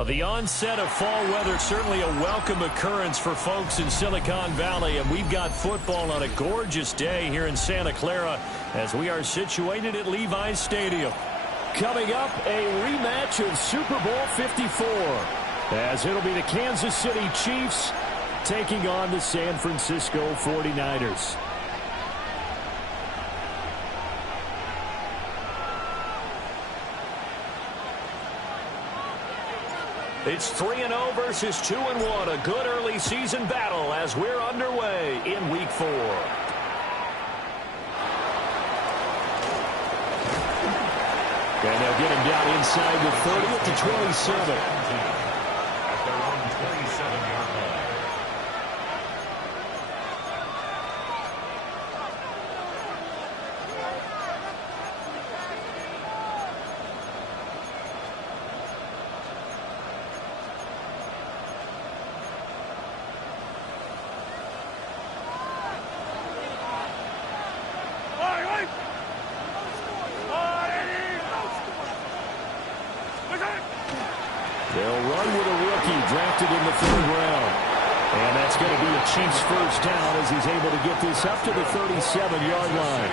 Well, the onset of fall weather, certainly a welcome occurrence for folks in Silicon Valley, and we've got football on a gorgeous day here in Santa Clara as we are situated at Levi's Stadium. Coming up, a rematch of Super Bowl 54, as it'll be the Kansas City Chiefs taking on the San Francisco 49ers. It's 3-0 versus 2-1. A good early season battle as we're underway in Week 4. And they'll get him down inside the 30 at the 27. At their own 27-yard line. They'll run with a rookie drafted in the 3rd round. And that's going to be a Chiefs first down as he's able to get this up to the 37-yard line.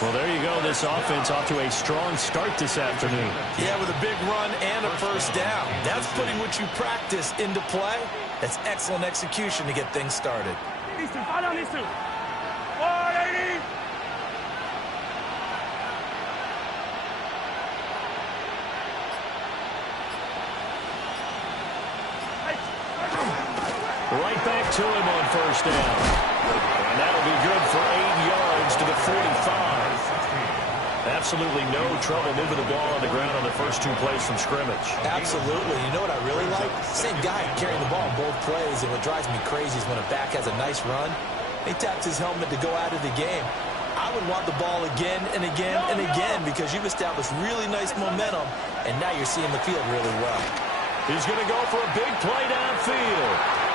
Well, there you go. This offense off to a strong start this afternoon. Yeah, with a big run and a first down. That's putting what you practice into play. That's excellent execution to get things started. Right back to him on first down. And that'll be good for 8 yards to the 45. Absolutely no trouble moving the ball on the ground on the first 2 plays from scrimmage. Absolutely. You know what I really like? Same guy carrying the ball in both plays, and what drives me crazy is when a back has a nice run, he taps his helmet to go out of the game. I would want the ball again and again and again because you've established really nice momentum, and now you're seeing the field really well. He's going to go for a big play downfield.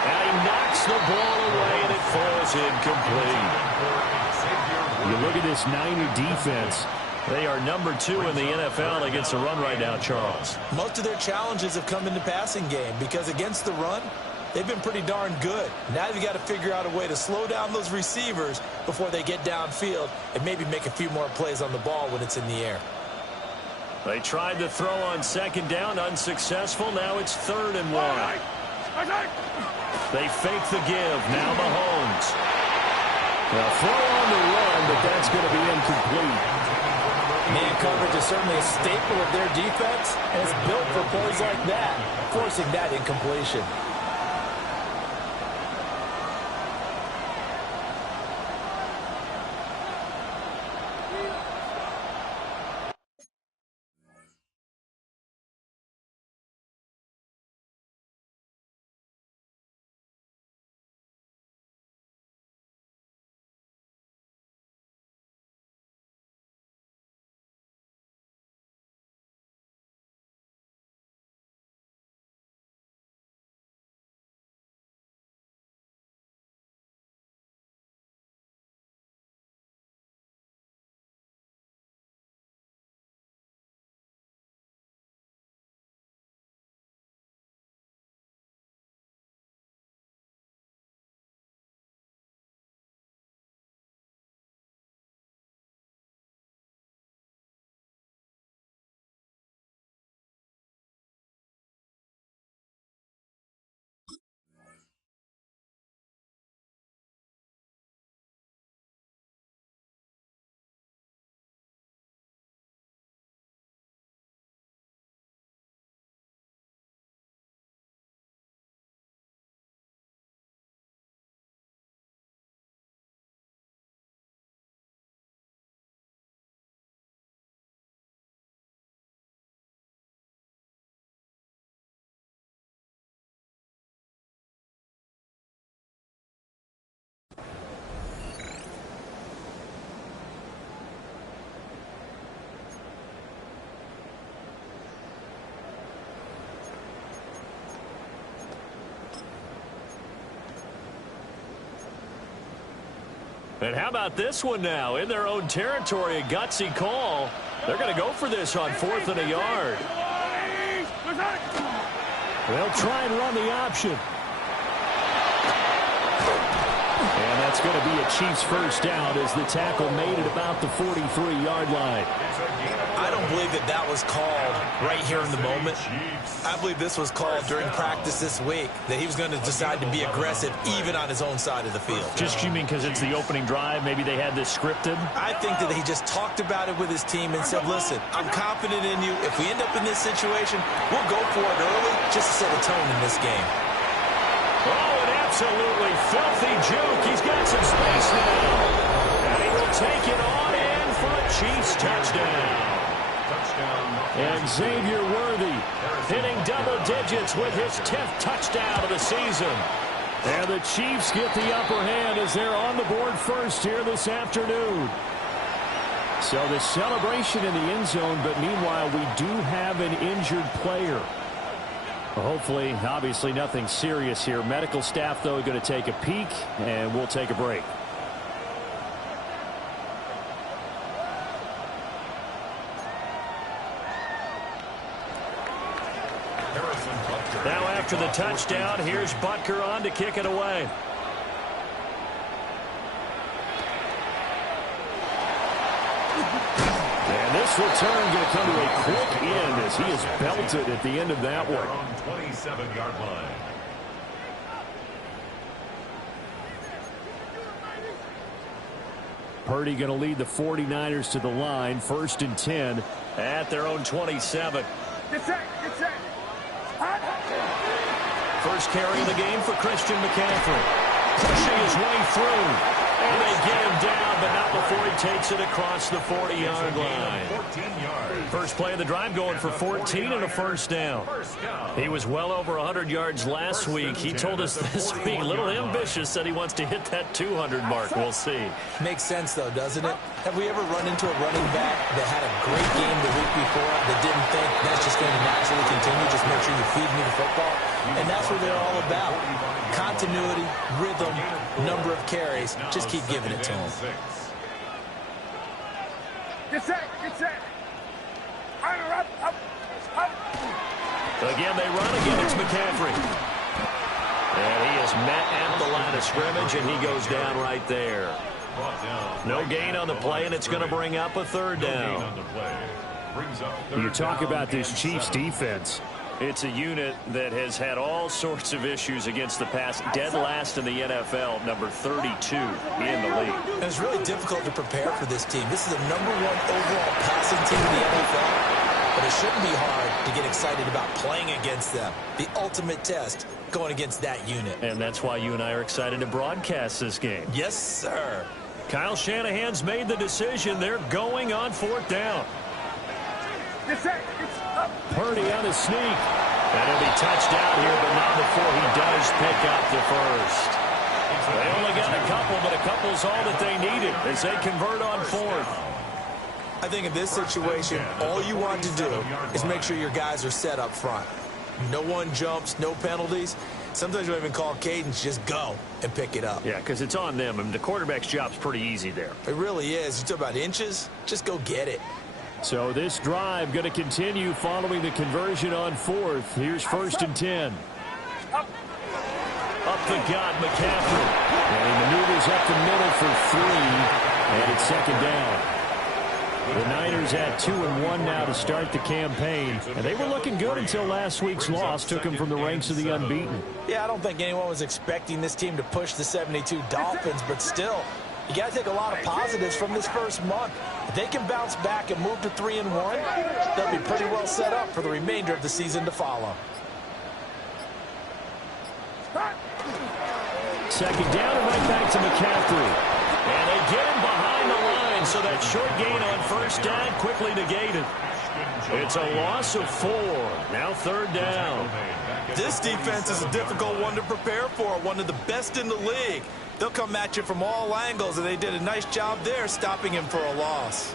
And he knocks the ball away, and it falls incomplete. You look at this Niner defense. They are number 2 in the NFL against the run right now, Charles. Most of their challenges have come in the passing game because against the run, they've been pretty darn good. Now they've got to figure out a way to slow down those receivers before they get downfield and maybe make a few more plays on the ball when it's in the air. They tried to throw on 2nd down, unsuccessful. Now it's 3rd and 1. They fake the give. Now Mahomes. They'll throw on the run, but that's going to be incomplete. Man coverage is certainly a staple of their defense, and it's built for plays like that, forcing that incompletion. And how about this one now? In their own territory, a gutsy call. They're going to go for this on 4th and a yard. They'll try and run the option. And that's going to be a Chiefs first down as the tackle made it about the 43-yard line. I don't believe that was called right here in the moment. I believe this was called during practice this week, that he was going to decide to be aggressive even on his own side of the field. Just you mean because it's the opening drive? Maybe they had this scripted? I think that he just talked about it with his team and said, listen, I'm confident in you. If we end up in this situation, we'll go for it early just to set a tone in this game. Oh, an absolutely filthy juke. He's got some space now. And he will take it on in for a Chiefs touchdown. And Xavier Worthy hitting double digits with his 10th touchdown of the season. And the Chiefs get the upper hand as they're on the board first here this afternoon. So the celebration in the end zone, but meanwhile we do have an injured player. Hopefully, obviously nothing serious here. Medical staff, though, going to take a peek, and we'll take a break. Now after the touchdown, here's Butker on to kick it away. And this return going to come to a quick end as he is belted at the end of that one. 27-yard line. Purdy going to lead the 49ers to the line, 1st and 10 at their own 27. First carry of the game for Christian McCaffrey. Pushing his way through. And they get him down, but not before he takes it across the 40-yard line. 14 yards. First play of the drive going for 14 and a first down. He was well over 100 yards last week. He told us this week, a little ambitious, said he wants to hit that 200 mark. We'll see. Makes sense, though, doesn't it? Have we ever run into a running back that had a great game the week before that didn't think that's just going to naturally continue? Just make sure you feed me the football. And that's what they're all about. Continuity, rhythm, number of carries. Just keep giving it to him. Get set. Again, they run again. It's McCaffrey. And he is met at the line of scrimmage, and he goes down right there. No gain on the play, and it's going to bring up a third down. You talk about this Chiefs defense. It's a unit that has had all sorts of issues against the pass. Dead last in the NFL, number 32 in the league. And it's really difficult to prepare for this team. This is the #1 overall passing team in the NFL. But it shouldn't be hard to get excited about playing against them. The ultimate test going against that unit. And that's why you and I are excited to broadcast this game. Yes, sir. Kyle Shanahan's made the decision. They're going on 4th down. Purdy on his sneak. And he'll be touched down here, but not before he does pick up the first. They only got a couple, but a couple's all that they needed as they convert on 4th. I think in this situation, all you want to do is make sure your guys are set up front. No one jumps, no penalties. Sometimes you don't even call cadence, just go and pick it up. Yeah, because it's on them. I mean, the quarterback's job's pretty easy there. It really is. You talk about inches, just go get it. So this drive going to continue following the conversion on 4th. Here's 1st and 10. Up the gut, McCaffrey. And he maneuvers up the middle for 3. And it's 2nd down. The Niners at 2-1 now to start the campaign. And they were looking good until last week's loss took them from the ranks of the unbeaten. Yeah, I don't think anyone was expecting this team to push the 72 Dolphins, but still, you got to take a lot of positives from this first month. If they can bounce back and move to 3-1, they'll be pretty well set up for the remainder of the season to follow. 2nd down and right back to McCaffrey. And they get him behind the line, so that short gain on 1st down quickly negated. It's a loss of 4. Now 3rd down. This defense is a difficult one to prepare for, one of the best in the league. They'll come at you from all angles, and they did a nice job there stopping him for a loss.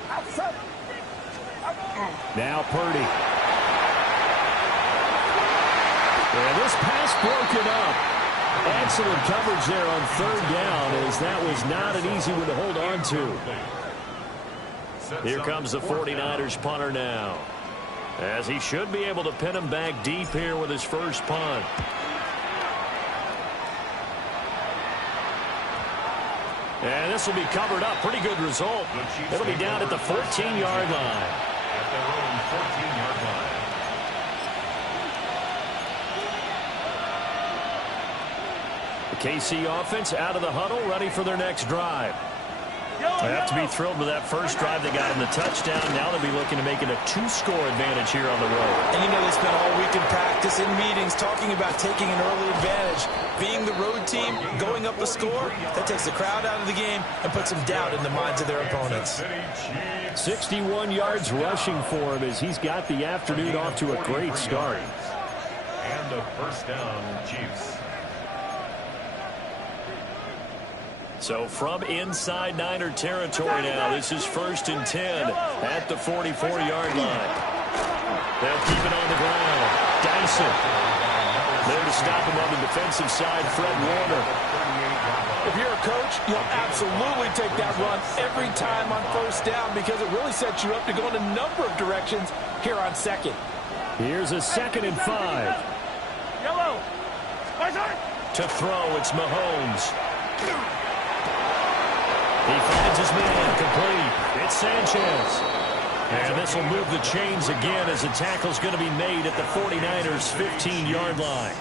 Now Purdy. And this pass broken up. Excellent coverage there on 3rd down, as that was not an easy one to hold on to. Here comes the 49ers punter now. As he should be able to pin him back deep here with his first punt. And this will be covered up. Pretty good result. It'll be down at the 14-yard line. At their own 14-yard line. The KC offense out of the huddle, ready for their next drive. They have to be thrilled with that first drive. They got him the touchdown. Now they'll be looking to make it a 2-score advantage here on the road. And you know they spent all week in practice, in meetings, talking about taking an early advantage. Being the road team, going up a score, that takes the crowd out of the game and puts some doubt in the minds of their opponents. 61 yards rushing for him as he's got the afternoon off to a great start. And a first down, Chiefs. So from inside Niner territory now, this is 1st and 10 at the 44-yard line. They'll keep it on the ground. Dyson there to stop him on the defensive side, Fred Warner. If you're a coach, you'll absolutely take that run every time on first down because it really sets you up to go in a number of directions here on second. Here's a 2nd and 5. Yellow. To throw, it's Mahomes. He finds his man, complete. It's Sanchez. And this will move the chains again as the tackle's going to be made at the 49ers' 15-yard line.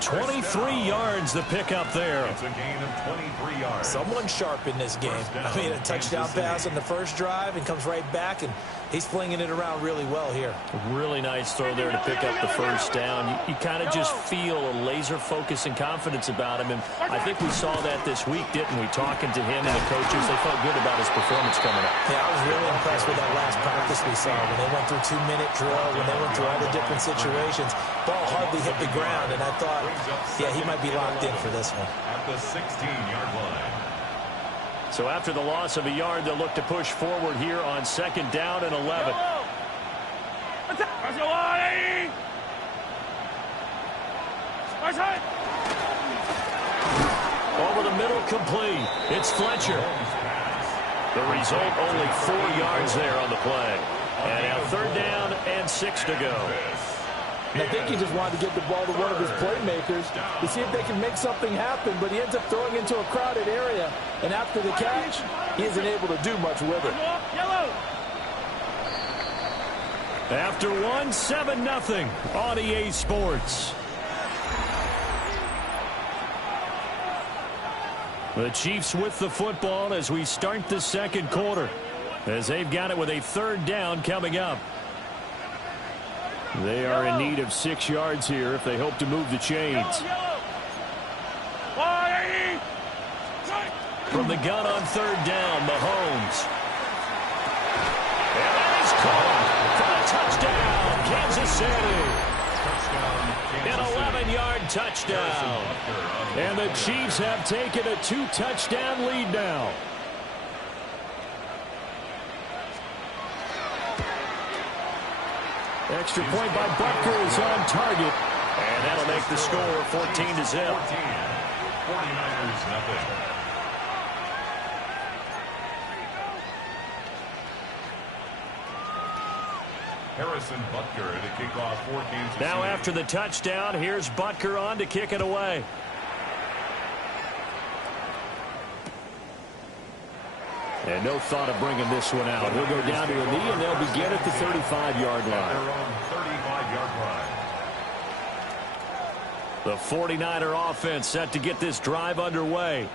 23 yards the pickup there. It's a gain of 23 yards. Someone sharp in this game. I mean, a touchdown pass on the first drive and comes right back, and he's flinging it around really well here. Really nice throw there to pick up the first down. You kind of just feel a laser focus and confidence about him, and I think we saw that this week, didn't we? Talking to him and the coaches, they felt good about his performance coming up. Yeah, I was really impressed with that last practice we saw when they went through 2-minute drill, when they went through all the different situations. Ball hardly hit the ground, and I thought, yeah, he might be locked in for this one. At the 16-yard line. So after the loss of a yard, they'll look to push forward here on 2nd down and 11. Over the middle, complete. It's Fletcher. The result, only 4 yards there on the play. And now 3rd down and 6 to go. And I think he just wanted to get the ball to one of his playmakers to see if they can make something happen, but he ends up throwing into a crowded area. And after the catch, he isn't able to do much with it. After one, 7-0 on EA Sports. The Chiefs with the football as we start the 2nd quarter, as they've got it with a 3rd down coming up. They are in need of 6 yards here if they hope to move the chains. From the gun on 3rd down, Mahomes. And that is caught for a touchdown, Kansas City. An 11-yard touchdown. And the Chiefs have taken a 2-touchdown lead now. Extra point by Butker is on target. And that'll make the score 14-0. 49ers nothing. Harrison Butker to kick off for Kansas City. Now after the touchdown, here's Butker on to kick it away. And no thought of bringing this one out. He'll go down to a knee, and they'll begin at the 35-yard line. Their own 35-yard line. The 49er offense set to get this drive underway.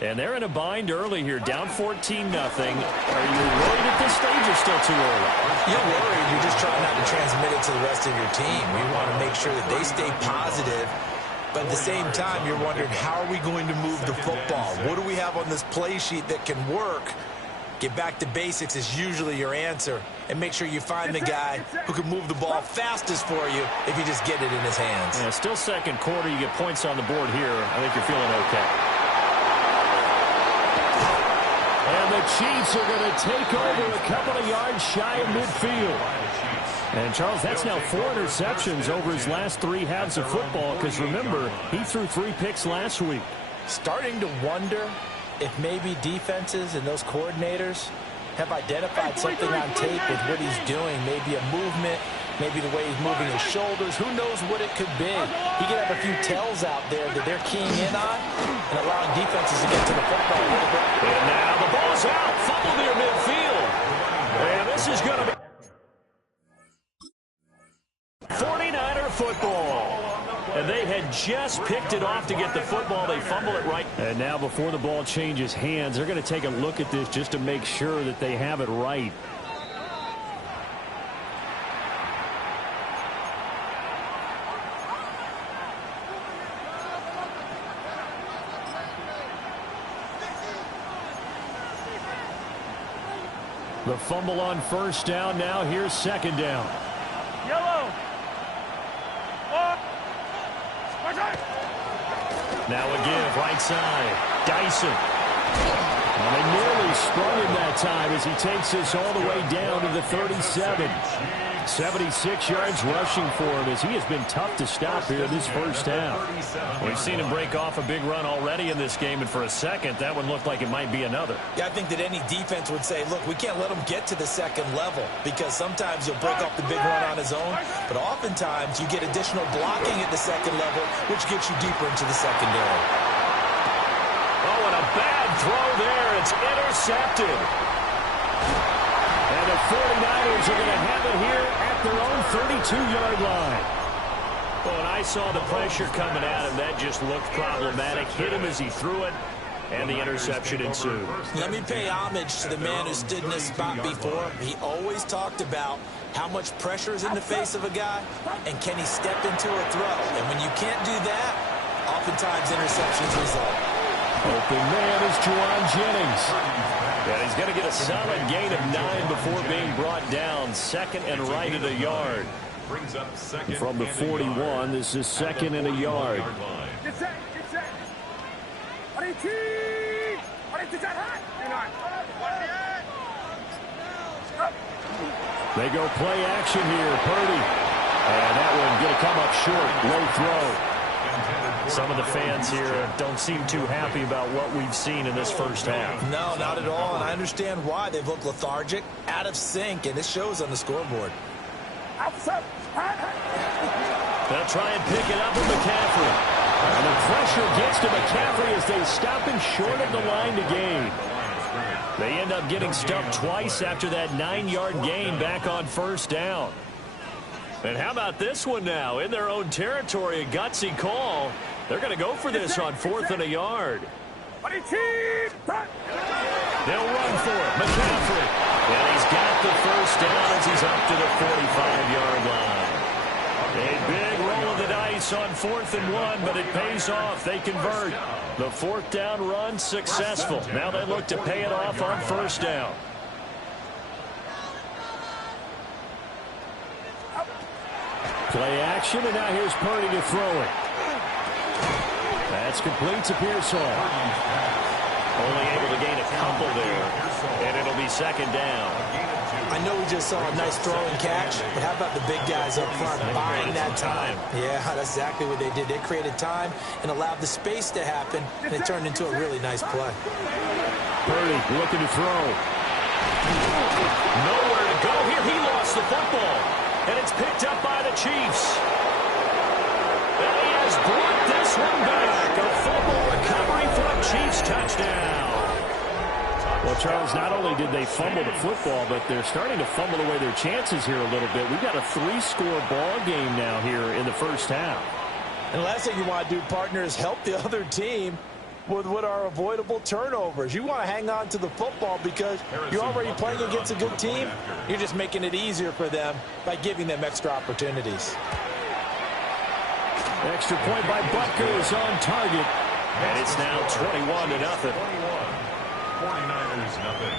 And they're in a bind early here, down 14-0. Are you worried at this stage or still too early? You're worried. You're just trying not to transmit it to the rest of your team. You want to make sure that they stay positive. But at the same time, you're wondering, how are we going to move the football? What do we have on this play sheet that can work? Get back to basics is usually your answer. And make sure you find the guy who can move the ball fastest for you if you just get it in his hands. Yeah, still 2nd quarter. You get points on the board here. I think you're feeling okay. And the Chiefs are going to take over a couple of yards shy of midfield. And, Charles, that's now 4 interceptions over his last 3 halves of football because, remember, he threw 3 picks last week. Starting to wonder if maybe defenses and those coordinators have identified something on tape with what he's doing. Maybe a movement, maybe the way he's moving his shoulders. Who knows what it could be? He could have a few tells out there that they're keying in on and allowing defenses to get to the football a little bit. And now the ball's out. Fumble near midfield. And this is going to be 49er football. And they had just picked it off to get the football. They fumble it right. And now before the ball changes hands, they're going to take a look at this just to make sure that they have it right. The fumble on first down. Now here's second down. Yellow. Now a give, right side. Dyson. And they nearly sprung him that time as he takes this all the way down to the 37. 76 yards rushing for him as he has been tough to stop here this first half. We've seen him break off a big run already in this game, and for a second, that one looked like it might be another. Yeah, I think that any defense would say, look, we can't let him get to the second level because sometimes he'll break off the big run on his own, but oftentimes you get additional blocking at the second level, which gets you deeper into the secondary. Oh, and a bad throw there. It's intercepted. And the 49ers are going to have it here at their own 32-yard line. Well, when I saw the pressure coming at him, that just looked problematic. Hit him as he threw it, and the interception ensued. Let me pay homage to the man who stood in this spot before. He always talked about how much pressure is in the face of a guy, and can he step into a throw. And when you can't do that, oftentimes interceptions result. Open man is Juwan Jennings. And he's going to get a solid gain of 9 before being brought down. Second and right at a yard. From the 41, this is second and a yard. Get set. Get set. They go play action here. Purdy. And that one going to come up short. Low throw. Some of the fans here don't seem too happy about what we've seen in this first half. No, not at all, and I understand why. They've looked lethargic, out of sync, and it shows on the scoreboard. They'll try and pick it up with McCaffrey. And the pressure gets to McCaffrey as they stop him short of the line to gain. They end up getting stuffed twice after that 9-yard gain back on first down. And how about this one now? In their own territory, a gutsy call. They're going to go for this on 4th and a yard. They'll run for it. McCaffrey. And he's got the first down as he's up to the 45-yard line. A big roll of the dice on 4th and 1, but it pays off. They convert. The 4th down run successful. Now they look to pay it off on first down. Play action, and now here's Purdy to throw it. That's complete to Pearsall. Only able to gain a couple there, and it'll be second down. I know we just saw a nice throwing catch, but how about the big guys up front buying that time? Yeah, that's exactly what they did. They created time and allowed the space to happen, and it turned into a really nice play. Purdy looking to throw. Nowhere to go here. He lost the football. And it's picked up by the Chiefs. And he has brought this one back. A fumble recovery for a Chiefs touchdown. Well, Charles, not only did they fumble the football, but they're starting to fumble away their chances here a little bit. We've got a 3-score ball game now here in the first half. And the last thing you want to do, partner, is help the other team with what are avoidable turnovers. You want to hang on to the football because you're already playing against a good team. You're just making it easier for them by giving them extra opportunities. Extra point by Butker is on target. And it's now 21-0. 49ers nothing.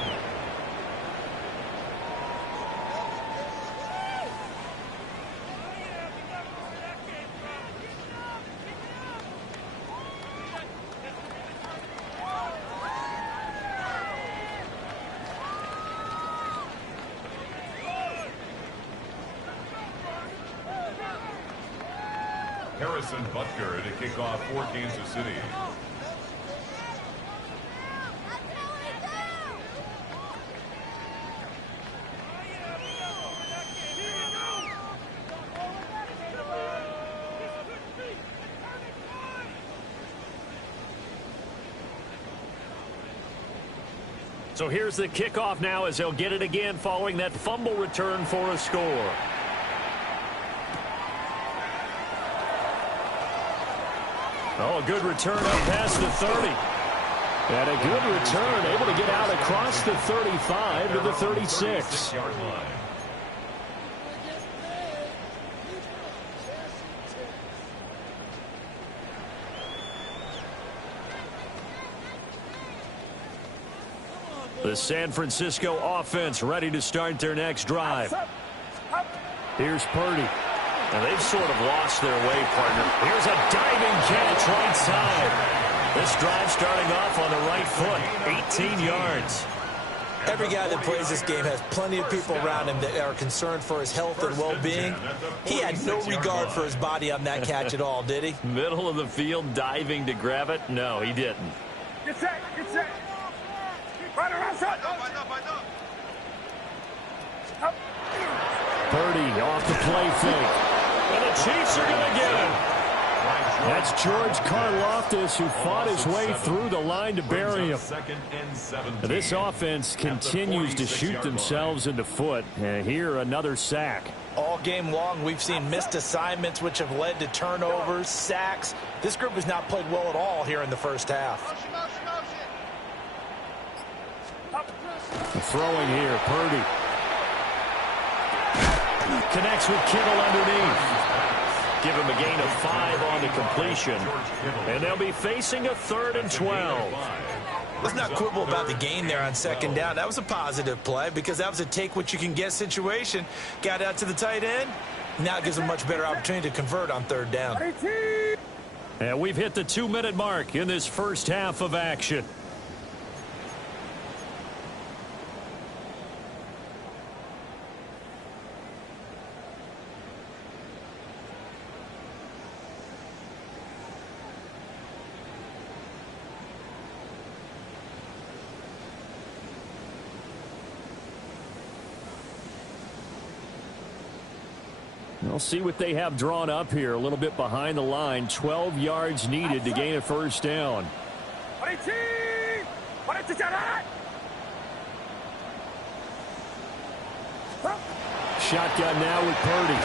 Harrison Butker to kick off for Kansas City. So here's the kickoff now as they'll get it again following that fumble return for a score. Oh, a good return up past the 30. And a good return, able to get out across the 35 to the 36. The San Francisco offense ready to start their next drive. Here's Purdy. And they've sort of lost their way, partner. Here's a diving catch right side. This drive starting off on the right foot, 18 yards. Every guy that plays this game has plenty of people around him that are concerned for his health and well-being. He had no regard for his body on that catch at all, did he? Middle of the field, diving to grab it? No, he didn't. Get set, get set. Right around, shot. Purdy off the play fake. And the Chiefs are going to get him. That's George Karlaftis, who fought his way through the line to bury him. This offense continues to shoot themselves in the foot. And here, another sack. All game long, we've seen missed assignments, which have led to turnovers, sacks. This group has not played well at all here in the first half. Throwing here, Purdy. Connects with Kittle underneath. Give him a gain of 5 on the completion. And they'll be facing a 3rd and 12. Let's not quibble about the gain there on second down. That was a positive play because that was a take-what-you-can-get situation. Got out to the tight end. Now it gives them a much better opportunity to convert on 3rd down. And we've hit the 2-minute mark in this first half of action. We'll see what they have drawn up here. A little bit behind the line. 12 yards needed to gain a first down. Shotgun now with Purdy.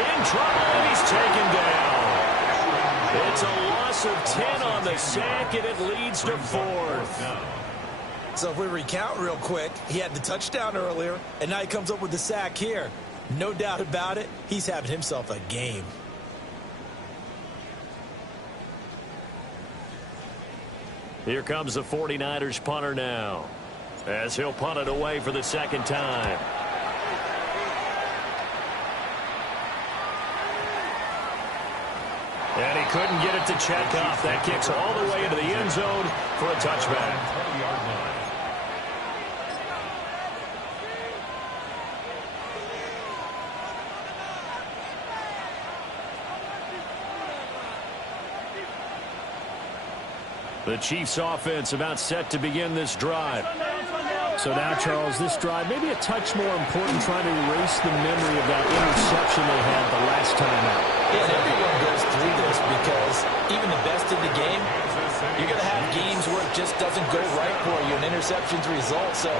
In trouble. He's taken down. It's a loss of 10 on the sack, and it leads to 4th. So if we recount real quick, he had the touchdown earlier, and now he comes up with the sack here. No doubt about it, he's having himself a game. Here comes the 49ers punter now, as he'll punt it away for the second time. And he couldn't get it to check off. That kicks all the way into the end zone for a touchback. The Chiefs offense about set to begin this drive. So now, Charles, this drive maybe a touch more important, trying to erase the memory of that interception they had the last time out. Yeah, and everyone goes through this because even the best in the game, you're going to have games where it just doesn't go right for you, and interceptions result. So,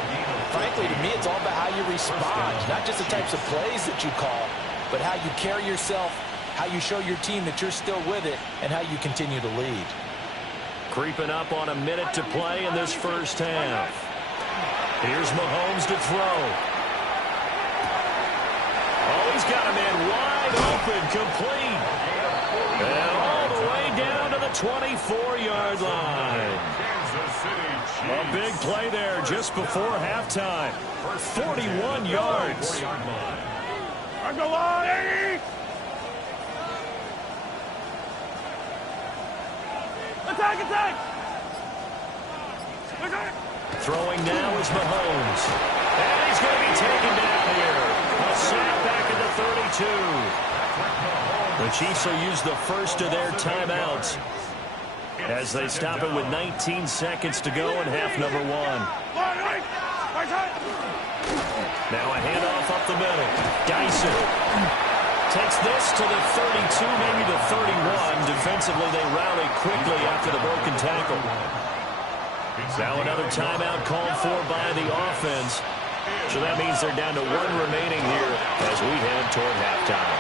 frankly, to me, it's all about how you respond, not just the types of plays that you call, but how you carry yourself, how you show your team that you're still with it, and how you continue to lead. Creeping up on a minute to play in this first half. Here's Mahomes to throw. Oh, he's got a man wide open, complete. And all the way down to the 24-yard line. A big play there just before halftime. 41 yards. On the line! Attack, attack! Throwing now is Mahomes. And he's going to be taken down here. A sack back at the 32. The Chiefs will use the first of their timeouts as they stop it with 19 seconds to go in half number 1. Now a handoff up the middle. Dyson takes this to the 32, maybe the 31. Defensively, they rally quickly after the broken tackle. Now another timeout called for by the offense. So that means they're down to one remaining here as we head toward halftime.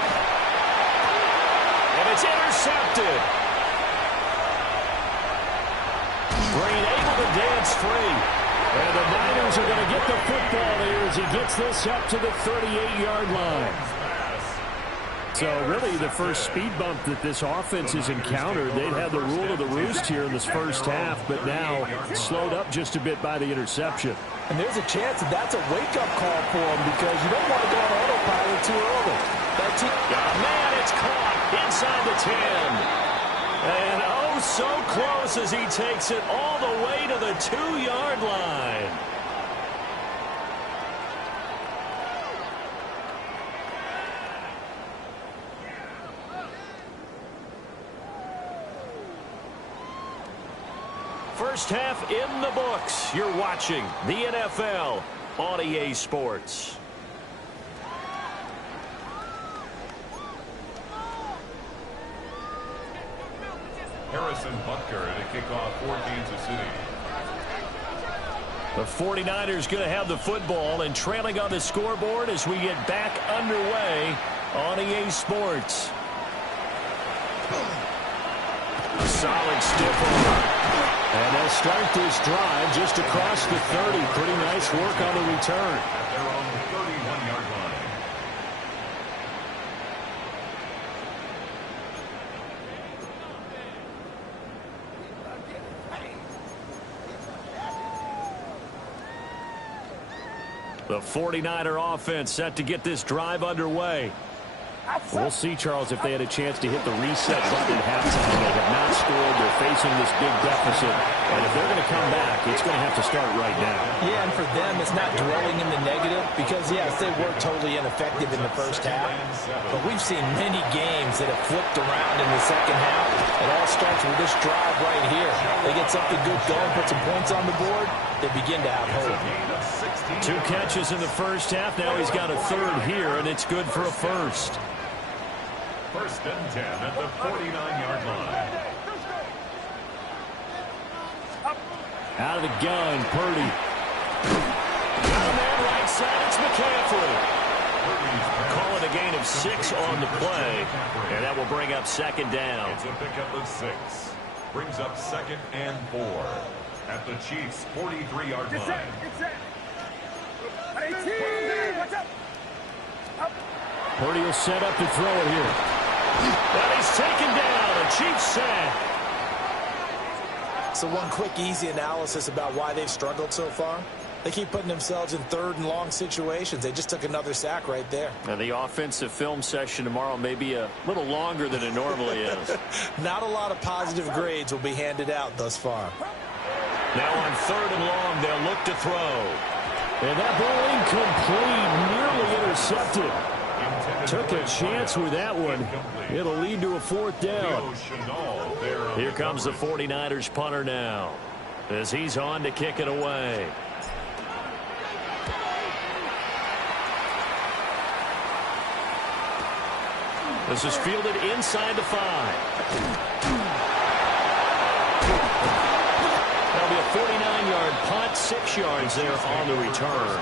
And it's intercepted. Green able to dance free. And the Niners are going to get the football here as he gets this up to the 38-yard line. So really the first speed bump that this offense has encountered. They've had the rule of the roost here in this first half, but now slowed up just a bit by the interception. And there's a chance that that's a wake-up call for him because you don't want to go on autopilot too early. Man, it's caught inside the 10. And oh, so close as he takes it all the way to the 2-yard line. First half in the books. You're watching the NFL on EA Sports. Harrison Butker to kick off for Kansas City. The 49ers going to have the football and trailing on the scoreboard as we get back underway on EA Sports. A solid stiff arm. And they'll start this drive just across the 30. Pretty nice work on the return. At their own 31-yard line. The 49er offense set to get this drive underway. We'll see, Charles, if they had a chance to hit the reset button at halftime. They have not scored. They're facing this big deficit. And if they're going to come back, it's going to have to start right now. Yeah, and for them, it's not dwelling in the negative because, yes, they were totally ineffective in the first half. But we've seen many games that have flipped around in the second half. It all starts with this drive right here. They get something good going, put some points on the board, they begin to have hope. 2 catches in the first half. Now he's got a third here, and it's good for a first. First and 10 at the 49-yard line. Out of the gun, Purdy. Got a man right side, it's McCaffrey. Call it a gain of 6 on the play, and that will bring up second down. It's a pickup of 6. Brings up second and 4 at the Chiefs' 43-yard line. Purdy will set up to throw it here. And he's taken down. A Chiefs sack. So one quick, easy analysis about why they've struggled so far. They keep putting themselves in third and long situations. They just took another sack right there. And the offensive film session tomorrow may be a little longer than it normally is. Not a lot of positive grades will be handed out thus far. Now on third and long, they'll look to throw. And that ball incomplete, nearly intercepted. Took a chance with that one. It'll lead to a fourth down. Here comes the 49ers punter now as he's on to kick it away. This is fielded inside the 5. That'll be a 49-yard punt, 6 yards there on the return.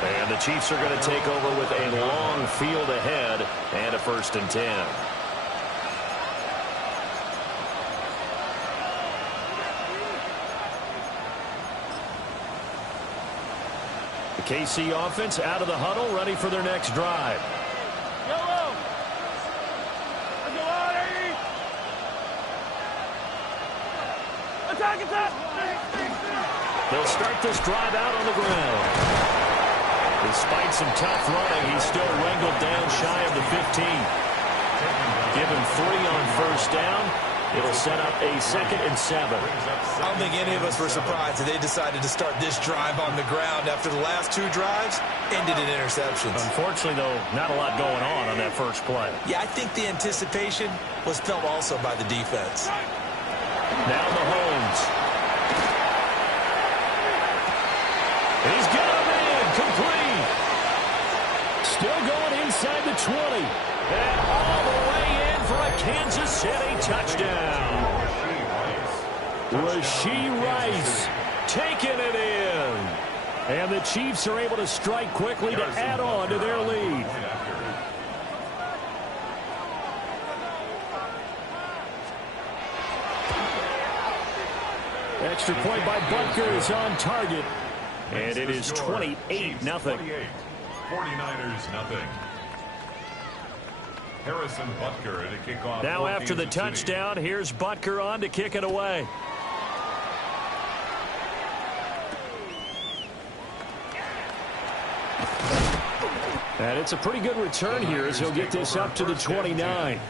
And the Chiefs are going to take over with a long field ahead and a first and 10. The KC offense out of the huddle, ready for their next drive. They'll start this drive out on the ground. Despite some tough running, he's still wrangled down shy of the 15. Give him 3 on first down. It'll set up a second and 7. I don't think any of us were surprised that they decided to start this drive on the ground after the last 2 drives ended in interceptions. Unfortunately, though, not a lot going on that first play. Yeah, I think the anticipation was felt also by the defense. Now Mahomes. He's got a man complete. Still going inside the 20. And all the way in for a Kansas City touchdown. Rashee Rice taking it in. And the Chiefs are able to strike quickly to add on to their lead. Extra point by Butker is on target. And it is 28-0. 49ers nothing. Harrison Butker at a kickoff. Now after the touchdown, here's Butker on to kick it away. And it's a pretty good return here as he'll get this up to the 29.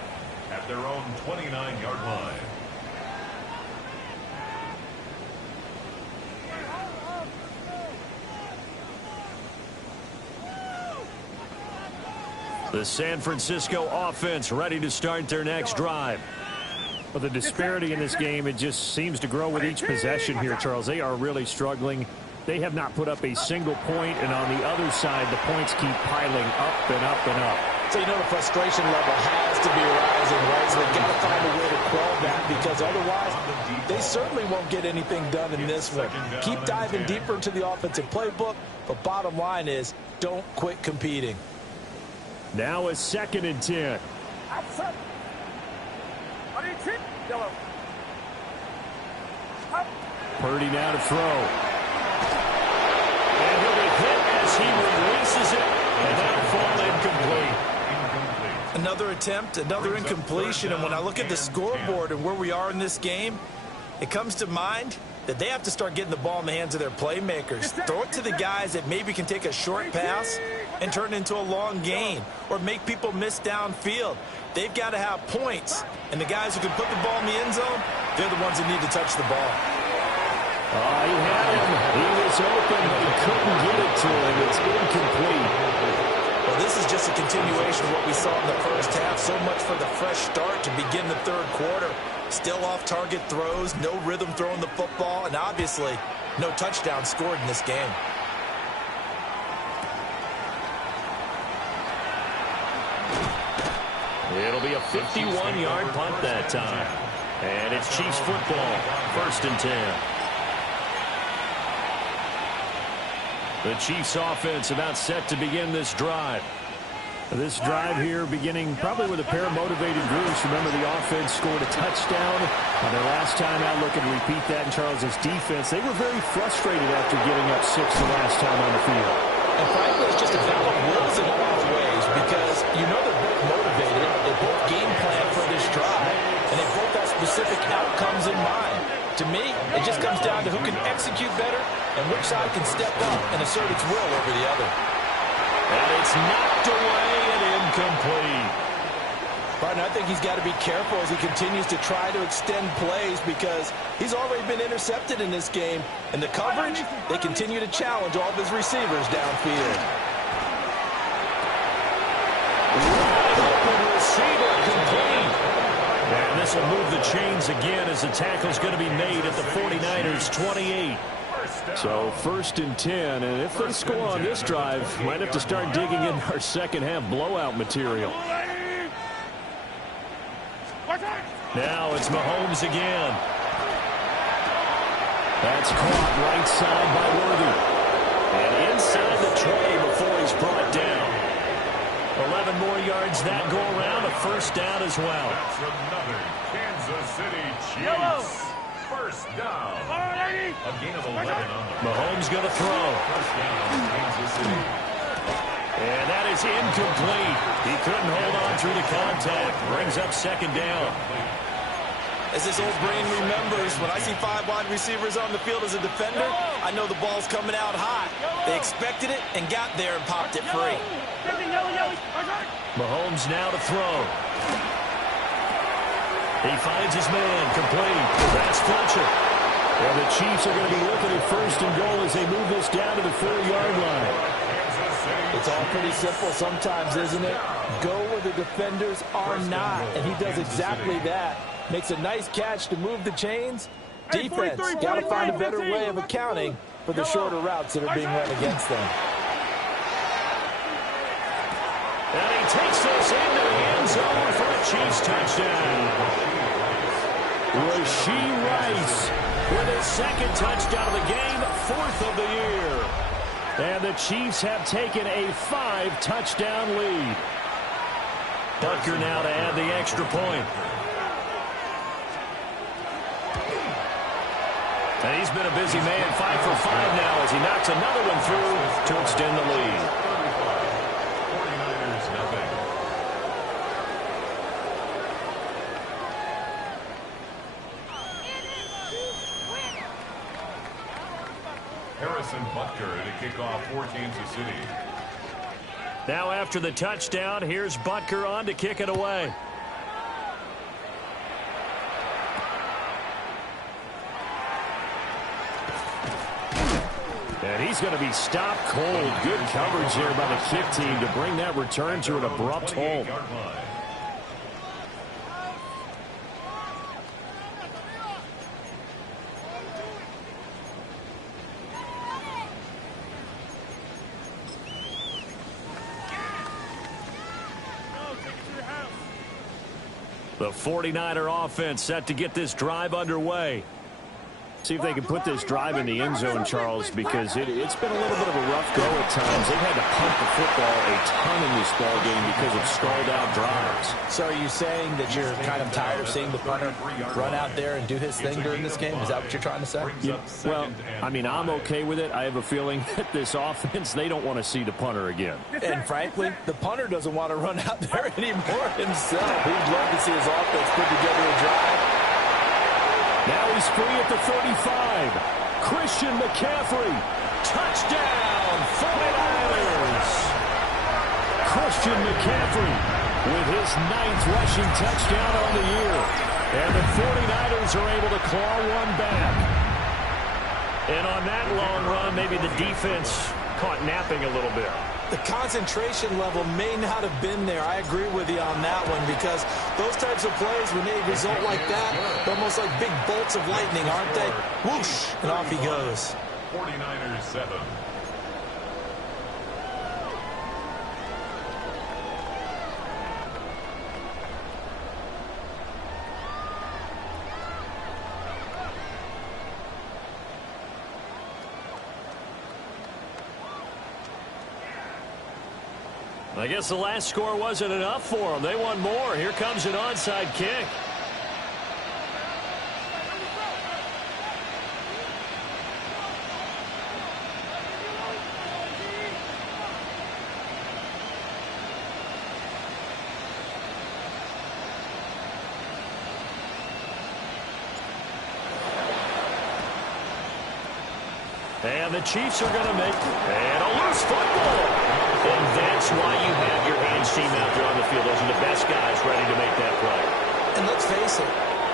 At their own 29-yard line. The San Francisco offense ready to start their next drive. Well, the disparity in this game, it just seems to grow with each possession here, Charles. They are really struggling. They have not put up a single point, and on the other side, the points keep piling up and up and up. So, you know, the frustration level has to be rising, right? So they've got to find a way to quell that, because otherwise they certainly won't get anything done in this one. Keep diving deeper into the offensive playbook, but bottom line is don't quit competing. Now a 2nd and 10. Purdy now to throw. And he'll be hit as he releases it, and that'll fall incomplete. Another attempt, another incompletion, and when I look at the scoreboard and where we are in this game, it comes to mind that they have to start getting the ball in the hands of their playmakers. Throw it to the guys that maybe can take a short pass and turn it into a long gain or make people miss downfield. They've got to have points, and the guys who can put the ball in the end zone, they're the ones that need to touch the ball. Oh, he had him. He was open, but he couldn't get it to him. It's incomplete. Well, this is just a continuation of what we saw in the first half. So much for the fresh start to begin the third quarter. Still off-target throws, no rhythm throwing the football, and obviously no touchdown scored in this game. It'll be a 51-yard punt that time. And it's Chiefs football, 1st and 10. The Chiefs offense about set to begin this drive. This drive here beginning probably with a pair of motivated groups. Remember, the offense scored a touchdown on their last time out. Looking to repeat that in Charles's defense. They were very frustrated after giving up 6 the last time on the field. And frankly, it's just a battle of wills in a lot of ways, because you know they're both motivated. They both game plan for this drive, and they both have specific outcomes in mind. To me, it just comes down to who can execute better and which side can step up and assert its will over the other. And it's knocked away and incomplete. Partner, I think he's got to be careful as he continues to try to extend plays, because he's already been intercepted in this game. And the coverage, they continue to challenge all of his receivers downfield. Wide open receiver complete. And this will move the chains again as the tackle's going to be made at the 49ers 28. So 1st and 10, and if they score on this drive, might have to start digging in our second half blowout material. Now it's Mahomes again. That's caught right side by Worthy. And inside the 20 before he's brought down. 11 more yards that go around, a 1st down as well. That's another Kansas City Chiefs. 1st down. A gain of 11 on the Mahomes going to throw. 1st down, Kansas City. And that is incomplete. He couldn't hold on through the contact. Brings up 2nd down. As this old brain remembers, when I see 5 wide receivers on the field as a defender, I know the ball's coming out hot. They expected it and got there and popped it free. Mahomes now to throw. He finds his man, complete. That's Fletcher. And the Chiefs are going to be looking at 1st and goal as they move this down to the 4-yard line. It's all pretty simple sometimes, isn't it? Go where the defenders are not, and he does exactly that. Makes a nice catch to move the chains. Defense got to find a better way of accounting for the shorter routes that are being run against them. And he takes this into the end zone for a Chiefs touchdown. Rashee Rice with his second touchdown of the game, 4th of the year. And the Chiefs have taken a 5-touchdown lead. Butker now to add the extra point. And he's been a busy man, 5 for 5 now as he knocks another one through to extend the lead. 49ers nothing. Harrison Butker to kick off for Kansas City. Now after the touchdown, here's Butker on to kick it away. And he's going to be stopped cold. Good coverage there by the kick team to bring that return to an abrupt halt. The 49er offense set to get this drive underway. See if they can put this drive in the end zone, Charles, because it's been a little bit of a rough go at times. They've had to punt the football a ton in this ball game because of stalled-out drives. So are you saying that you're kind of tired of seeing the punter run out there and do his thing during this game? Is that what you're trying to say? Yeah, well, I mean, I'm okay with it. I have a feeling that this offense, they don't want to see the punter again. And frankly, the punter doesn't want to run out there anymore himself. He'd love to see his offense put together a drive. Now he's free at the 35. Christian McCaffrey. Touchdown, 49ers. Christian McCaffrey with his 9th rushing touchdown on the year. And the 49ers are able to claw one back. And on that long run, maybe the defense caught napping a little bit. The concentration level may not have been there. I agree with you on that one because those types of plays, when they result like that, they're almost like big bolts of lightning, aren't they? Whoosh, and off he goes. 49ers 7. I guess the last score wasn't enough for them. They want more. Here comes an onside kick. And the Chiefs are going to make and a loose football. And that's why you have your hands team out there on the field. Those are the best guys ready to make that play. And let's face it,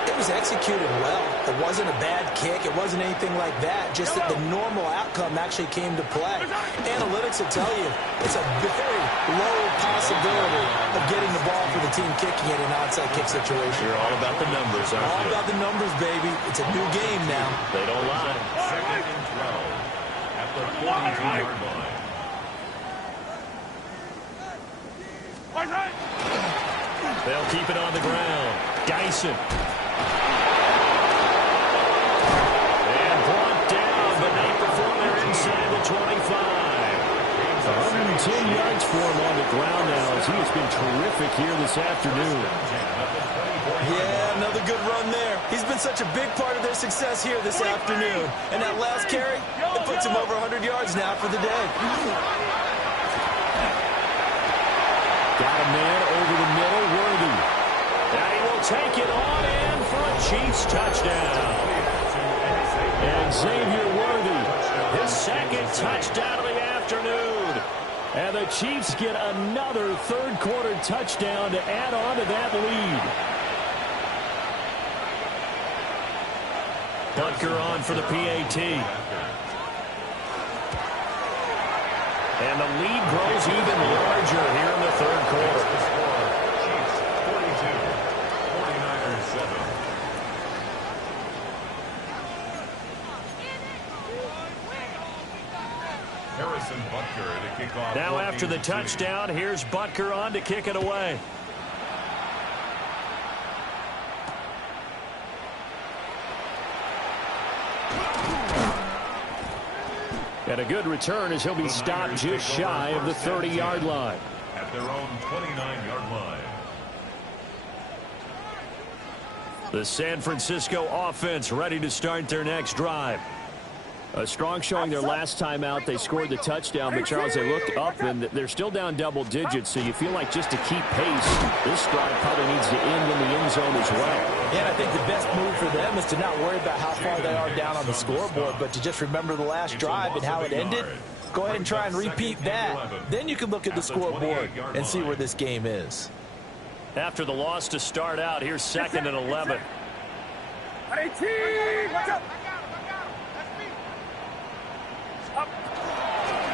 it was executed well. It wasn't a bad kick. It wasn't anything like that. Just that the normal outcome actually came to play. Analytics will tell you it's a very low possibility of getting the ball for the team kicking it in an onside kick situation. You're all about the numbers, aren't you? All about the numbers, baby. It's a new game now. They don't lie. 2nd and 12 at the 42-yard line. They'll keep it on the ground. Dyson. And brought down, but not before they're inside the 25. 110 yards for him on the ground now as he has been terrific here this afternoon. Yeah, another good run there. He's been such a big part of their success here this afternoon. And that last carry, it puts him over 100 yards now for the day. Got a man over the middle, Worthy. And he will take it on in for a Chiefs touchdown. And Xavier Worthy, his 2nd touchdown of the afternoon. And the Chiefs get another third-quarter touchdown to add on to that lead. Butker on for the PAT. And the lead grows even larger here in the third quarter. Chiefs 42, 49ers 7. Harrison Butker to kick off. Now after the touchdown, here's Butker on to kick it away. And a good return as he'll be stopped just shy of the 30-yard line. At their own 29-yard line. The San Francisco offense ready to start their next drive. A strong showing their last time out. They scored the touchdown, but Charles, they look up and they're still down double digits, so you feel like just to keep pace, this drive probably needs to end in the end zone as well. Yeah, and I think the best move for them is to not worry about how far they are down on the scoreboard, but to just remember the last drive and how it ended. Go ahead and try and repeat that. Then you can look at the scoreboard and see where this game is. After the loss to start out, here's 2nd and 11. 18! Watch out!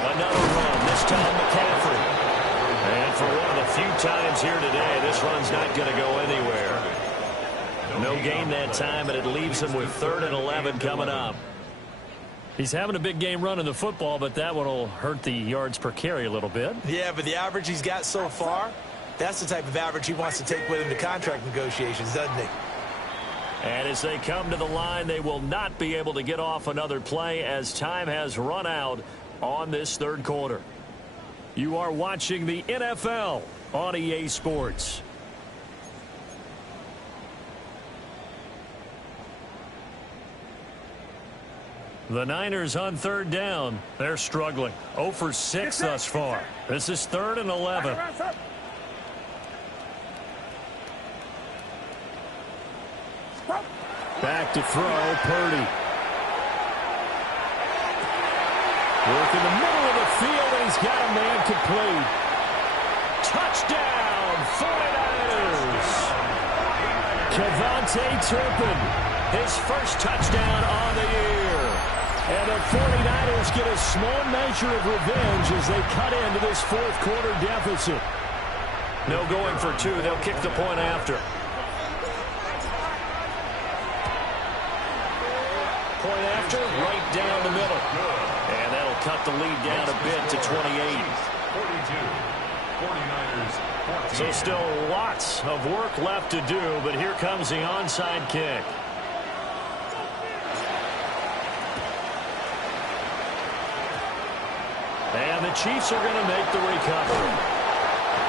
Another run, this time McCaffrey. And for one of the few times here today, this run's not going to go anywhere. No gain that time, and it leaves him with 3rd and 11 coming up. He's having a big game running the football, but that one will hurt the yards per carry a little bit. Yeah, but the average he's got so far, that's the type of average he wants to take with him to contract negotiations, doesn't he? And as they come to the line, they will not be able to get off another play as time has run out on this 3rd quarter. You are watching the NFL on EA Sports. The Niners on 3rd down. They're struggling. 0 for 6 thus far. This is 3rd and 11. Back to throw, Purdy. Work in the middle of the field, and he's got a man complete. Touchdown, 49ers. Kevontae Turpin, his first touchdown on the year. And the 49ers get a small measure of revenge as they cut into this 4th quarter deficit. No going for 2. They'll kick the point after. Point after, right down the middle. And that'll cut the lead down a bit to 28. 42. 49ers 14. So still lots of work left to do, but here comes the onside kick. And the Chiefs are going to make the recovery.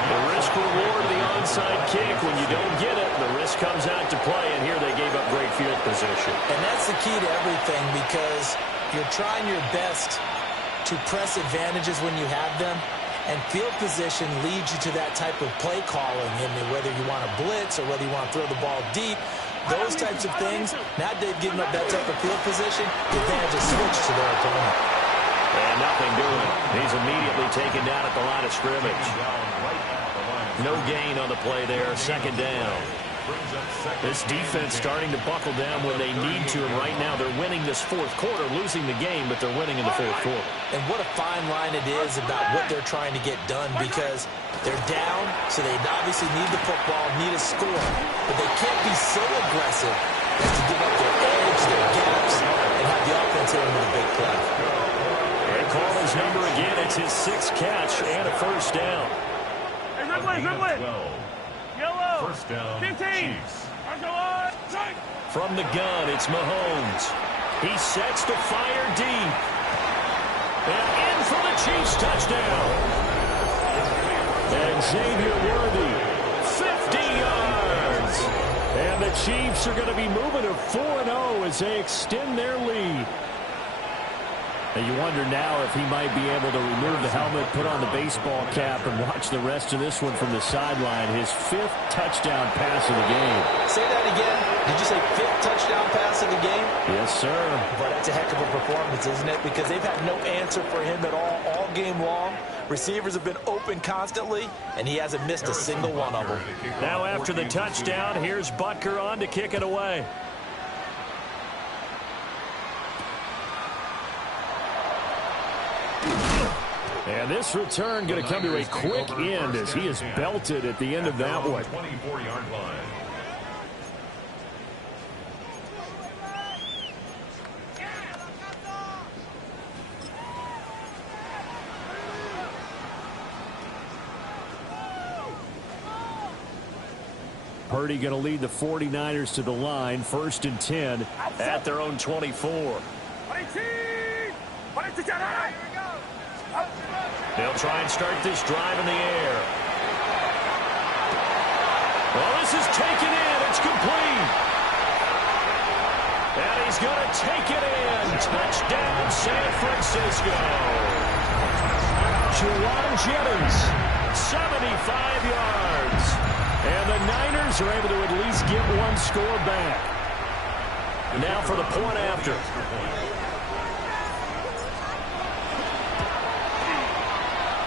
The risk-reward of the onside kick, when you don't get it, the risk comes out to play, and here they gave up great field position. And that's the key to everything, because you're trying your best to press advantages when you have them, and field position leads you to that type of play calling, and whether you want to blitz or whether you want to throw the ball deep, those types of things. Now they've given up that type of field position, the advantage is switched to their opponent. And nothing doing. He's immediately taken down at the line of scrimmage. No gain on the play there. 2nd down. This defense starting to buckle down when they need to, and right now they're winning this 4th quarter, losing the game, but they're winning in the 4th quarter. And what a fine line it is about what they're trying to get done, because they're down, so they obviously need the football, need a score, but they can't be so aggressive as to give up their edge, their gaps, and have the offense hit them with a big play. They call his number again. It's his 6th catch and a 1st down. Hey, good play. Yellow. 1st down, 15. Chiefs. From the gun, it's Mahomes. He sets to fire deep. And in for the Chiefs touchdown. And Xavier Worthy, 50 yards. And the Chiefs are going to be moving to 4-0 as they extend their lead. And you wonder now if he might be able to remove the helmet, put on the baseball cap, and watch the rest of this one from the sideline. His 5th touchdown pass of the game. Say that again. Did you say 5th touchdown pass of the game? Yes, sir. But that's a heck of a performance, isn't it? Because they've had no answer for him at all game long. Receivers have been open constantly, and he hasn't missed a single one of them. Now after the touchdown, here's Butker on to kick it away. And this return going to come to a quick end as he is belted at the end of that one. 24-yard line. Purdy going to lead the 49ers to the line. 1st and 10 at their own 24. 22! They'll try and start this drive in the air. Well, this is taken in. It's complete. And he's going to take it in. Touchdown, San Francisco. Juwan Jennings, 75 yards. And the Niners are able to at least get one score back. Now for the point after.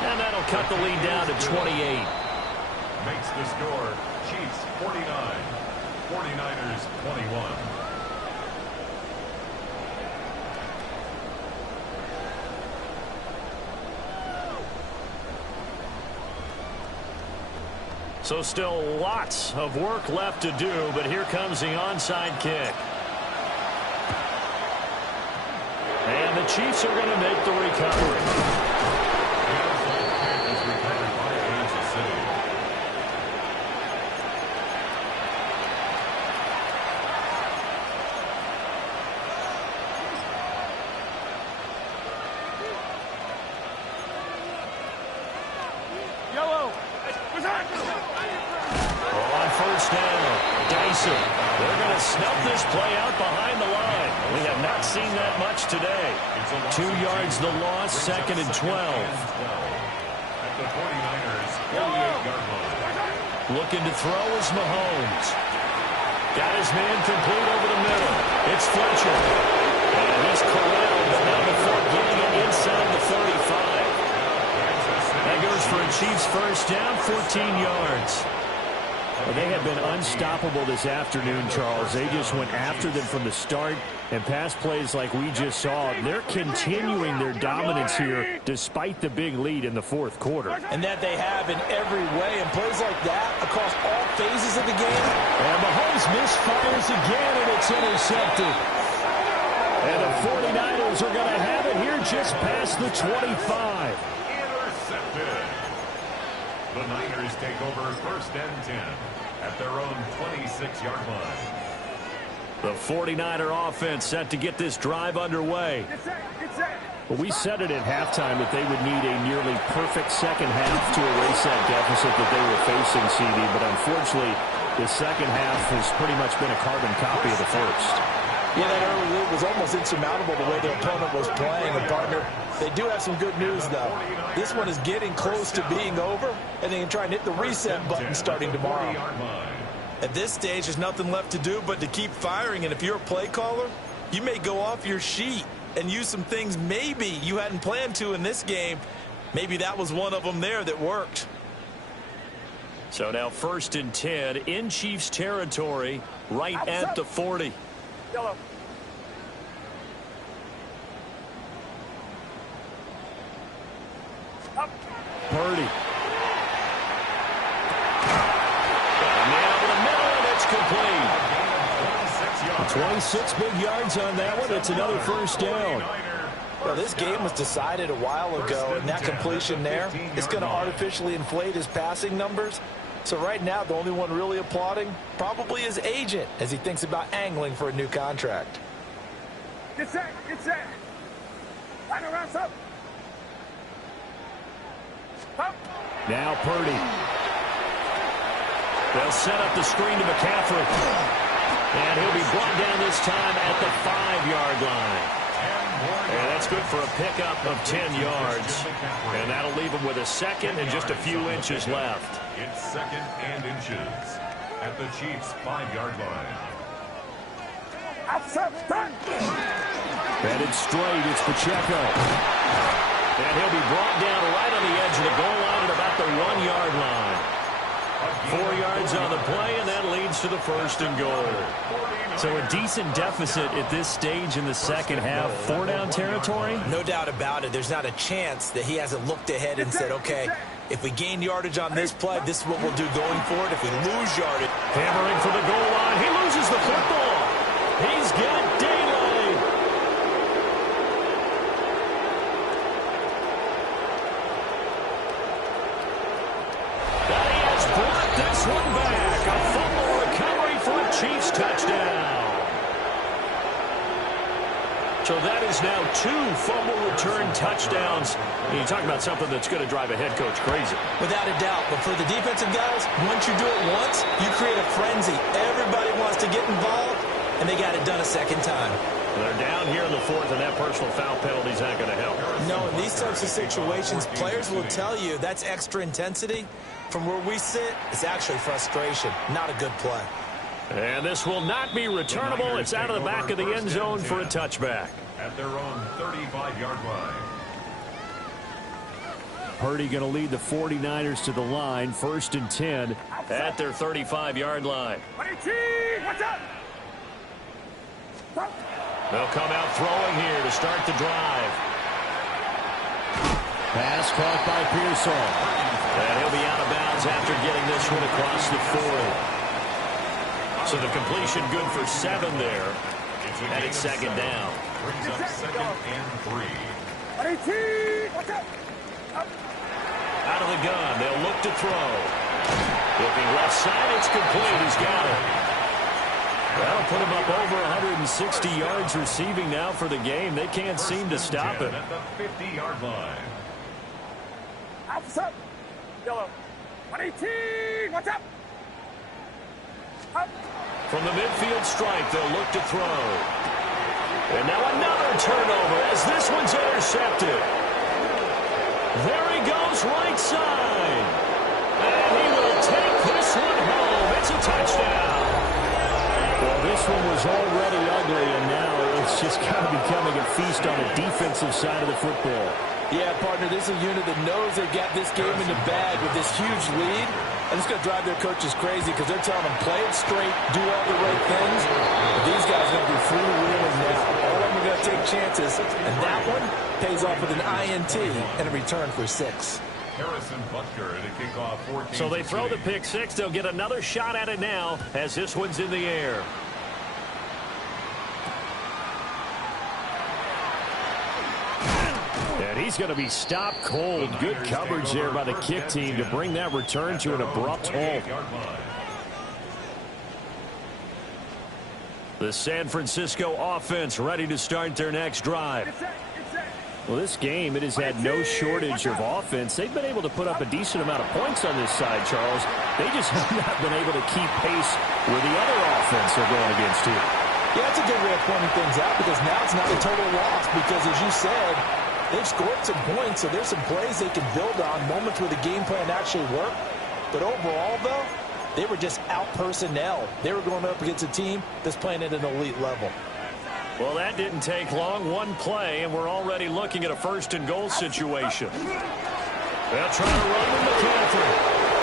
And that'll cut the lead down to 28. Makes the score Chiefs 49, 49ers 21. So still lots of work left to do, but here comes the onside kick. And the Chiefs are going to make the recovery. They're going to snub this play out behind the line. We have not seen that much today. 2 yards the loss, 2nd and 12. At the 49ers, 48-yard line. Looking to throw is Mahomes. Got his man complete over the middle. It's Fletcher. And he's corralled, but now before getting it inside the 35. That goes for a Chiefs first down, 14 yards. Well, they have been unstoppable this afternoon, Charles. They just went after them from the start, and pass plays like we just saw, they're continuing their dominance here despite the big lead in the fourth quarter. And that they have in every way, and plays like that across all phases of the game. And Mahomes misfires again, and it's intercepted. And the 49ers are going to have it here just past the 25. Intercepted. The Niners take over 1st and 10 at their own 26-yard line. The 49er offense set to get this drive underway. Well, we said it at halftime that they would need a nearly perfect second half to erase that deficit that they were facing, CD. But unfortunately, the second half has pretty much been a carbon copy of the first. Yeah, that early lead was almost insurmountable the way their opponent was playing. And, partner, they do have some good news, though. This one is getting close to being over, and they can try and hit the reset button starting tomorrow. At this stage, there's nothing left to do but to keep firing. And if you're a play caller, you may go off your sheet and use some things maybe you hadn't planned to in this game. Maybe that was one of them there that worked. So now 1st and 10 in Chiefs territory, right at the 40. Yellow. Purdy. Now to the middle, and it's complete. 26 big yards on that one. It's another first down. Well, this game was decided a while ago, and that completion there is going to artificially inflate his passing numbers. So right now, the only one really applauding probably his agent as he thinks about angling for a new contract. Get set. Get set. Line around, up. Up. Now Purdy. They'll set up the screen to McCaffrey. And he'll be brought down this time at the 5-yard line. And that's good for a pickup of 10 yards. And that'll leave him with a second and just a few inches left. It's 2nd and inches at the Chiefs' 5-yard line. Headed straight, it's Pacheco. And he'll be brought down right on the edge of the goal line at about the 1-yard line. 4 yards on the play, and that leads to the 1st and goal. So a decent deficit at this stage in the second half. 4-down territory? No doubt about it. There's not a chance that he hasn't looked ahead and said, okay, if we gain yardage on this play, this is what we'll do going forward. If we lose yardage. Hammering for the goal line. He loses the football. He's got daylight. But he has brought this one back. A fumble recovery for a Chiefs touchdown. So that is now 2 fumble return touchdowns. And you talk about something that's going to drive a head coach crazy. Without a doubt. But for the defensive guys, once you do it once, you create a frenzy. Everybody wants to get involved, and they got it done a second time. They're down here in the 4th, and that personal foul penalty is not going to help. No, in these types of situations, players will tell you that's extra intensity. From where we sit, it's actually frustration. Not a good play. And this will not be returnable. It's out of the back of the end zone for a touchback. At their own 35-yard line. Purdy going to lead the 49ers to the line. 1st and 10 at their 35-yard line. Watch out! They'll come out throwing here to start the drive. Pass caught by Pearsall. And he'll be out of bounds after getting this one across the 40. So the completion good for 7 there. And it's 2nd down. Brings up 2nd and 3. Watch out! Out of the gun, they'll look to throw. Looking left side, it's complete. He's got it. That'll put him up over 160 yards receiving now for the game. They can't seem to stop it. At the 50-yard line. Outside. Yellow. 118. Watch out! From the midfield stripe, they'll look to throw. And now another turnover as this one's intercepted. There he goes, right side. And he will take this one home. It's a touchdown. Well, this one was already ugly, and now it's just kind of becoming a feast on the defensive side of the football. Yeah, partner, this is a unit that knows they've got this game in the bag with this huge lead. And it's going to drive their coaches crazy because they're telling them, play it straight, do all the right things. But these guys are going to be freewheeling now. All of them are going to take chances. And that one pays off with an INT and a return for 6. Harrison Butker to kick off 14. So they throw the pick 6. They'll get another shot at it now as this one's in the air. And he's going to be stopped cold. Good coverage there by the kick team to bring that return to an abrupt halt. The San Francisco offense ready to start their next drive. Well, this game, it has had no shortage of offense. They've been able to put up a decent amount of points on this side, Charles. They just have not been able to keep pace with the other offense they're going against here. Yeah, that's a good way of pointing things out because now it's not a total loss because, as you said, they've scored some points, so there's some plays they can build on, moments where the game plan actually worked. But overall, though, they were just out personnel. They were going up against a team that's playing at an elite level. Well, that didn't take long. One play, and we're already looking at a 1st and goal situation. They'll try to run with McCaffrey.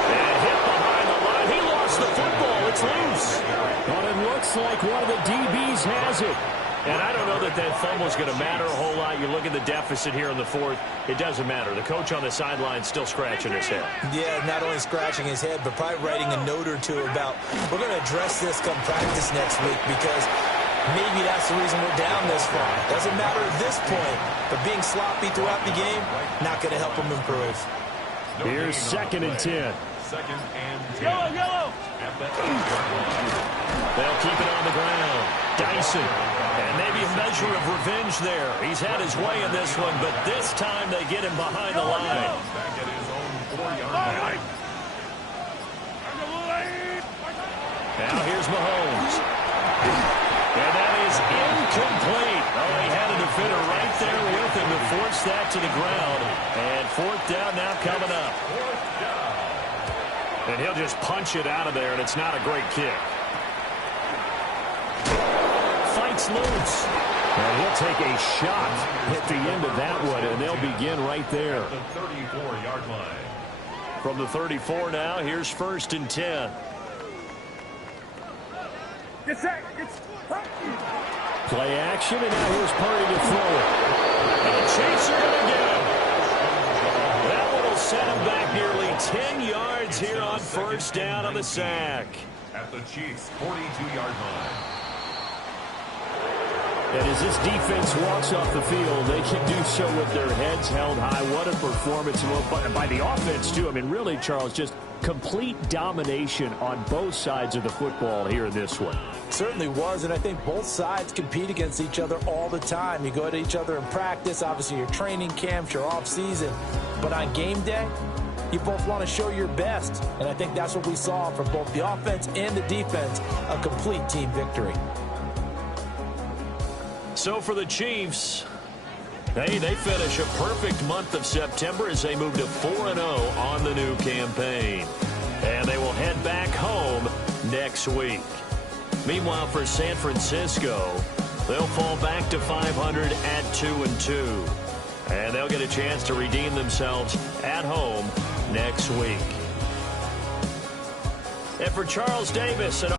And hit behind the line. He lost the football. It's loose. But it looks like one of the DBs has it. And I don't know that that fumble is going to matter a whole lot. You look at the deficit here in the 4th. It doesn't matter. The coach on the sideline still scratching his head. Yeah, not only scratching his head, but probably writing a note or two about, we're going to address this come practice next week because maybe that's the reason we're down this far. Doesn't matter at this point, but being sloppy throughout the game, not going to help him improve. Here's 2nd and 10. 2nd and 10. Yellow. They'll keep it on the ground. Dyson. And maybe a measure of revenge there. He's had his way in this one, but this time they get him behind the line. Back at his own 4-yard line. Now here's Mahomes. And that is incomplete. Oh, he had a defender right there with him to force that to the ground. And 4th down now coming up. And he'll just punch it out of there, and it's not a great kick. Fights loose. And he'll take a shot at the end of that one, and they'll begin right there. The 34-yard line. From the 34 now, here's 1st and 10. Get set. Play action, and now here's Purdy to throw it. And the Chiefs are going to get him. That one will set him back nearly 10 yards here on 1st down on the sack. At the Chiefs' 42-yard line. And as this defense walks off the field, they can do so with their heads held high. What a performance by the offense, too. I mean, really, Charles, just complete domination on both sides of the football here in this one. Certainly was, and I think both sides compete against each other all the time. You go at each other in practice, obviously your training camps, your off-season, but on game day, you both want to show your best, and I think that's what we saw from both the offense and the defense, a complete team victory. So for the Chiefs, hey, they finish a perfect month of September as they move to 4-0 on the new campaign. And they will head back home next week. Meanwhile, for San Francisco, they'll fall back to 500 at 2-2. And they'll get a chance to redeem themselves at home next week. And for Charles Davis and